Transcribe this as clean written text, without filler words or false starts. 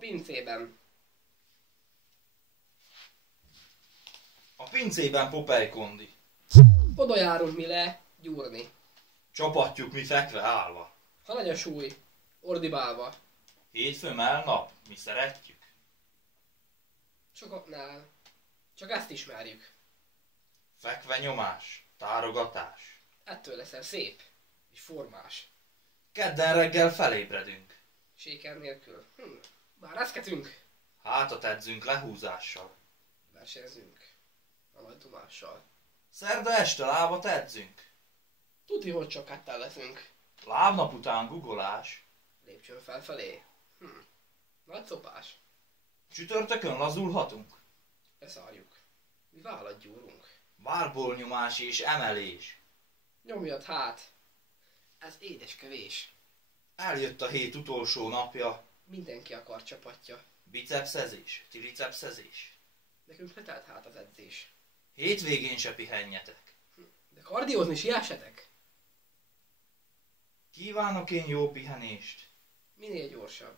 pincében. A pincében Popeye Kondi. Oda járunk mi le gyúrni. Csapatjuk mi fekve állva. Ha nagy a súly, ordibálva. Hétfő nap, mi szeretjük. Sokaknál. Csak ezt ismerjük. Fekve nyomás, tárogatás. Ettől leszel szép és formás. Kedden reggel felébredünk. Séker nélkül. Bár reszketünk. Hátat edzünk lehúzással. Versenyzünk. A nagy tumással. Szerda este lábat edzünk. Tuti, hogy csak kettel leszünk. Lábnap után guggolás. Lépcsőn felfelé. Nagy szopás. Csütörtökön lazulhatunk. Leszarjuk. Mi vállat gyúrunk. Várból nyomás és emelés. Nyomjad hát. Ez édes kövés. Eljött a hét utolsó napja. Mindenki akar csapatja. Bicepszezés, tricepszezés. Nekünk letelt hát az edzés. Hétvégén se pihenjetek. De kardiózni siessetek. Kívánok én jó pihenést. Minél gyorsabb.